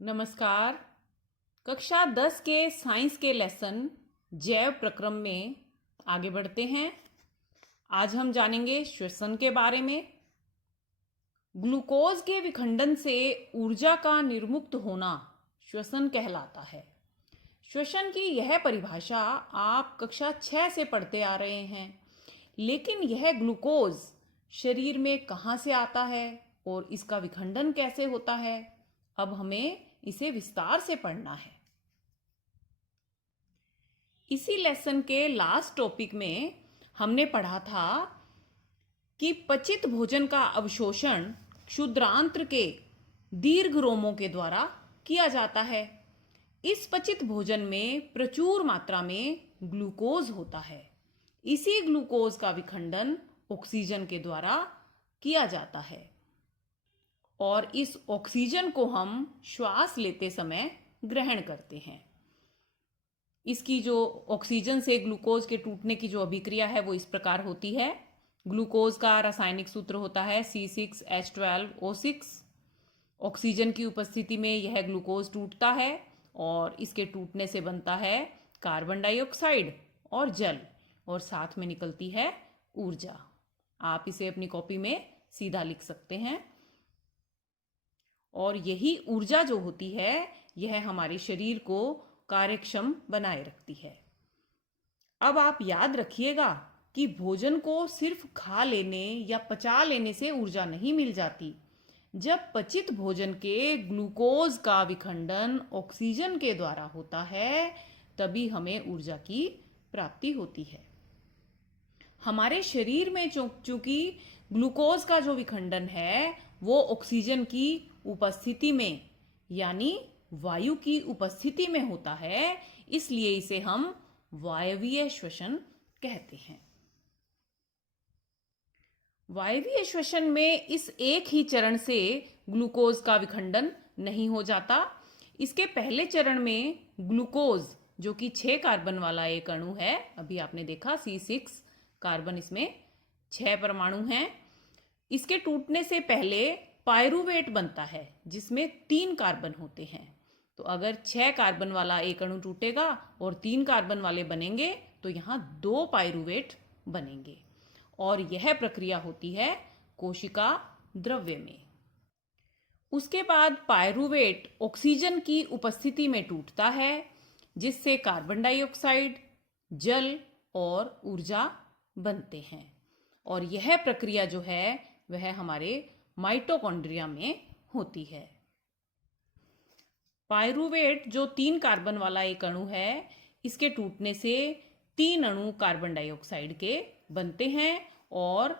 नमस्कार। कक्षा 10 के साइंस के लेसन जैव प्रक्रम में आगे बढ़ते हैं। आज हम जानेंगे श्वसन के बारे में। ग्लूकोज के विखंडन से ऊर्जा का निर्मुक्त होना श्वसन कहलाता है। श्वसन की यह परिभाषा आप कक्षा 6 से पढ़ते आ रहे हैं, लेकिन यह ग्लूकोज शरीर में कहाँ से आता है और इसका विखंडन कैसे होता है, अब हमें इसे विस्तार से पढ़ना है। इसी लेसन के लास्ट टॉपिक में हमने पढ़ा था कि पचित भोजन का अवशोषण क्षुद्रांत्र के दीर्घ रोमों के द्वारा किया जाता है। इस पचित भोजन में प्रचुर मात्रा में ग्लूकोज होता है। इसी ग्लूकोज का विखंडन ऑक्सीजन के द्वारा किया जाता है और इस ऑक्सीजन को हम श्वास लेते समय ग्रहण करते हैं। इसकी जो ऑक्सीजन से ग्लूकोज के टूटने की जो अभिक्रिया है वो इस प्रकार होती है। ग्लूकोज का रासायनिक सूत्र होता है C6H12O6। ऑक्सीजन की उपस्थिति में यह ग्लूकोज टूटता है और इसके टूटने से बनता है कार्बन डाइऑक्साइड और जल, और साथ में निकलती है ऊर्जा। आप इसे अपनी कॉपी में सीधा लिख सकते हैं। और यही ऊर्जा जो होती है यह हमारे शरीर को कार्यक्षम बनाए रखती है। अब आप याद रखिएगा कि भोजन को सिर्फ खा लेने या पचा लेने से ऊर्जा नहीं मिल जाती। जब पचित भोजन के ग्लूकोज का विखंडन ऑक्सीजन के द्वारा होता है तभी हमें ऊर्जा की प्राप्ति होती है। हमारे शरीर में चूंकि ग्लूकोज का जो विखंडन है वो ऑक्सीजन की उपस्थिति में यानी वायु की उपस्थिति में होता है, इसलिए इसे हम वायवीय श्वसन कहते हैं। वायवीय श्वसन में इस एक ही चरण से ग्लूकोज का विखंडन नहीं हो जाता। इसके पहले चरण में ग्लूकोज जो कि 6 कार्बन वाला एक अणु है, अभी आपने देखा C6 कार्बन, इसमें 6 परमाणु हैं। इसके टूटने से पहले पायरुवेट बनता है जिसमें 3 कार्बन होते हैं। तो अगर 6 कार्बन वाला एक अणु टूटेगा और 3 कार्बन वाले बनेंगे तो यहाँ 2 पायरुवेट बनेंगे, और यह प्रक्रिया होती है कोशिका द्रव्य में। उसके बाद पायरुवेट ऑक्सीजन की उपस्थिति में टूटता है जिससे कार्बन डाइऑक्साइड, जल और ऊर्जा बनते हैं, और यह प्रक्रिया जो है वह हमारे माइटोकॉन्ड्रिया में होती है। पायरुवेट जो 3 कार्बन वाला एक अणु है, इसके टूटने से 3 अणु कार्बन डाइऑक्साइड के बनते हैं, और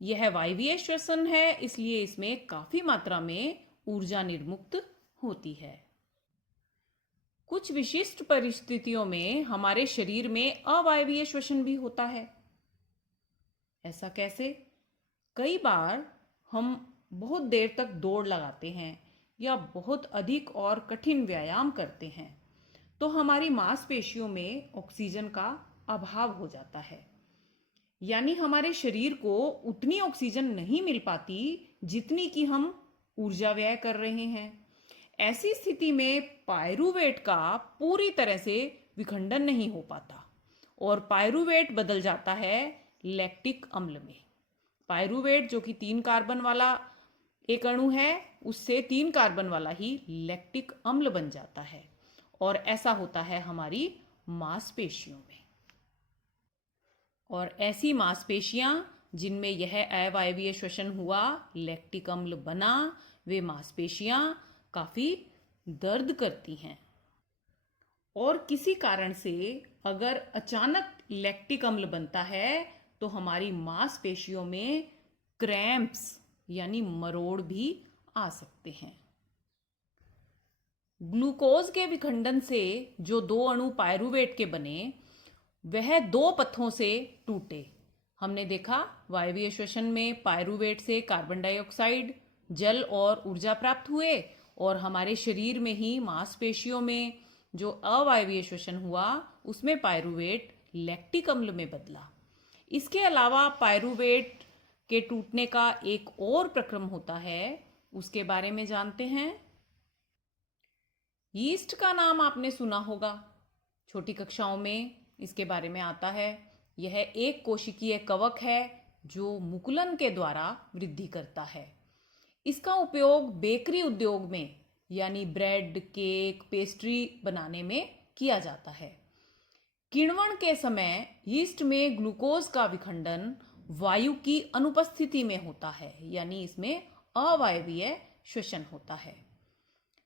यह वायवीय श्वसन है, इसलिए इसमें काफी मात्रा में ऊर्जा निर्मुक्त होती है। कुछ विशिष्ट परिस्थितियों में हमारे शरीर में अवायवीय श्वसन भी होता है। ऐसा कैसे? कई बार हम बहुत देर तक दौड़ लगाते हैं या बहुत अधिक और कठिन व्यायाम करते हैं तो हमारी मांसपेशियों में ऑक्सीजन का अभाव हो जाता है, यानी हमारे शरीर को उतनी ऑक्सीजन नहीं मिल पाती जितनी कि हम ऊर्जा व्यय कर रहे हैं। ऐसी स्थिति में पायरुवेट का पूरी तरह से विखंडन नहीं हो पाता और पायरुवेट बदल जाता है लैक्टिक अम्ल में। पायरुवेट जो कि 3 कार्बन वाला एक अणु है, उससे 3 कार्बन वाला ही लैक्टिक अम्ल बन जाता है, और ऐसा होता है हमारी मांसपेशियों में। और ऐसी मांसपेशियां जिनमें यह अवायवीय श्वसन हुआ, लैक्टिक अम्ल बना, वे मांसपेशियां काफी दर्द करती हैं। और किसी कारण से अगर अचानक लैक्टिक अम्ल बनता है तो हमारी मांसपेशियों में क्रैम्प्स यानी मरोड़ भी आ सकते हैं। ग्लूकोज के विखंडन से जो 2 अणु पायरुवेट के बने वह 2 पथों से टूटे। हमने देखा वायवीय श्वसन में पायरुवेट से कार्बन डाइऑक्साइड, जल और ऊर्जा प्राप्त हुए, और हमारे शरीर में ही मांसपेशियों में जो अवायवीय श्वसन हुआ उसमें पायरुवेट लैक्टिक अम्ल में बदला। इसके अलावा पायरुवेट के टूटने का एक और प्रक्रम होता है, उसके बारे में जानते हैं। यीस्ट का नाम आपने सुना होगा, छोटी कक्षाओं में इसके बारे में आता है। यह एक कोशिकीय कवक है जो मुकुलन के द्वारा वृद्धि करता है। इसका उपयोग बेकरी उद्योग में यानी ब्रेड, केक, पेस्ट्री बनाने में किया जाता है। किण्वन के समय यीस्ट में ग्लूकोज का विखंडन वायु की अनुपस्थिति में होता है, यानी इसमें अवायवीय श्वसन होता है।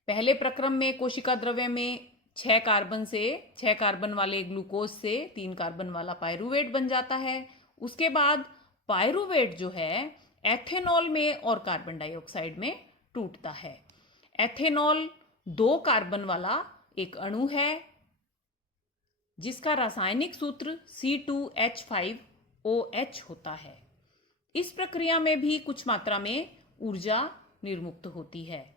पहले प्रक्रम में कोशिका द्रव्य में 6 कार्बन वाले ग्लूकोज से 3 कार्बन वाला पायरुवेट बन जाता है। उसके बाद पायरुवेट जो है एथेनॉल में और कार्बन डाइऑक्साइड में टूटता है। एथेनॉल 2 कार्बन वाला एक अणु है जिसका रासायनिक सूत्र C2H5OH होता है। इस प्रक्रिया में भी कुछ मात्रा में ऊर्जा निर्मुक्त होती है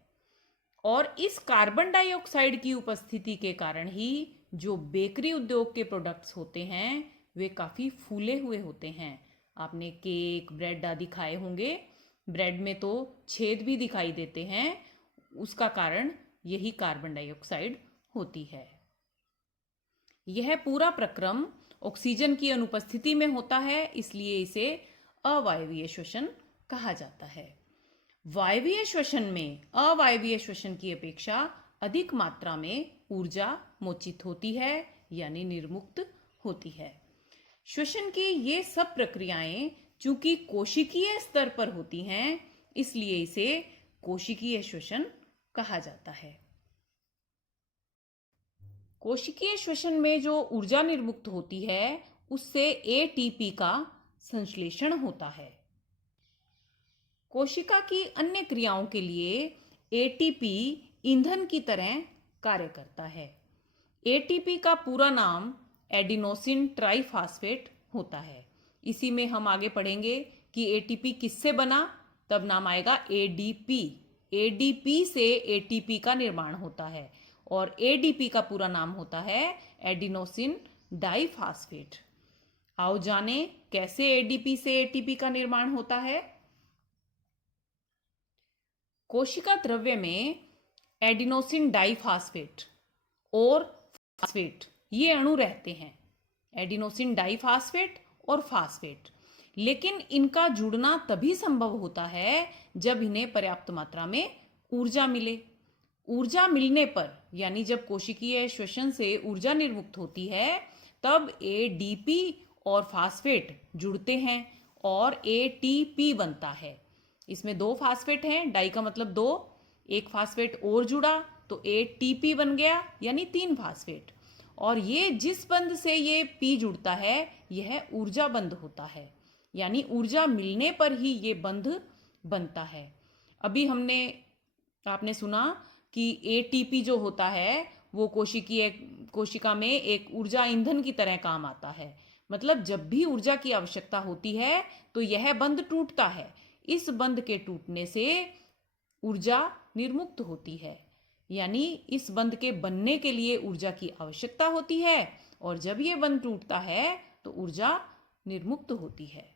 और इस कार्बन डाइऑक्साइड की उपस्थिति के कारण ही जो बेकरी उद्योग के प्रोडक्ट्स होते हैं वे काफ़ी फूले हुए होते हैं। आपने केक, ब्रेड आदि खाए होंगे। ब्रेड में तो छेद भी दिखाई देते हैं, उसका कारण यही कार्बन डाइऑक्साइड होती है। यह पूरा प्रक्रम ऑक्सीजन की अनुपस्थिति में होता है, इसलिए इसे अवायवीय श्वसन कहा जाता है। वायवीय श्वसन में अवायवीय श्वसन की अपेक्षा अधिक मात्रा में ऊर्जा मोचित होती है, यानी निर्मुक्त होती है। श्वसन की ये सब प्रक्रियाएं चूंकि कोशिकीय स्तर पर होती हैं, इसलिए इसे कोशिकीय श्वसन कहा जाता है। कोशिकीय श्वसन में जो ऊर्जा निर्मुक्त होती है उससे एटीपी का संश्लेषण होता है। कोशिका की अन्य क्रियाओं के लिए एटीपी ईंधन की तरह कार्य करता है। एटीपी का पूरा नाम एडिनोसिन ट्राइफॉस्फेट होता है। इसी में हम आगे पढ़ेंगे कि एटीपी किससे बना, तब नाम आएगा एडीपी। एडीपी से एटीपी का निर्माण होता है और एडीपी का पूरा नाम होता है एडिनोसिन डाइफॉस्फेट। आओ जाने कैसे एडीपी से एटीपी का निर्माण होता है। कोशिका द्रव्य में एडिनोसिन डाइफॉस्फेट और फास्फेट ये अणु रहते हैं, एडिनोसिन डाइफॉस्फेट और फास्फेट। लेकिन इनका जुड़ना तभी संभव होता है जब इन्हें पर्याप्त मात्रा में ऊर्जा मिले। ऊर्जा मिलने पर, यानी जब कोशिकीय श्वसन से ऊर्जा निर्मुक्त होती है, तब एडीपी और फास्फेट जुड़ते हैं और एटीपी बनता है। इसमें 2 फास्फेट हैं, डाई का मतलब 2, एक फास्फेट और जुड़ा तो एटीपी बन गया, यानी 3 फास्फेट। और ये जिस बंध से ये पी जुड़ता है यह ऊर्जा बंध होता है, यानी ऊर्जा मिलने पर ही ये बंध बनता है। अभी आपने सुना कि एटीपी जो होता है वो कोशिका में एक ऊर्जा ईंधन की तरह काम आता है। मतलब जब भी ऊर्जा की आवश्यकता होती है तो यह बंध टूटता है। इस बंध के टूटने से ऊर्जा निर्मुक्त होती है, यानी इस बंध के बनने के लिए ऊर्जा की आवश्यकता होती है और जब यह बंध टूटता है तो ऊर्जा निर्मुक्त होती है।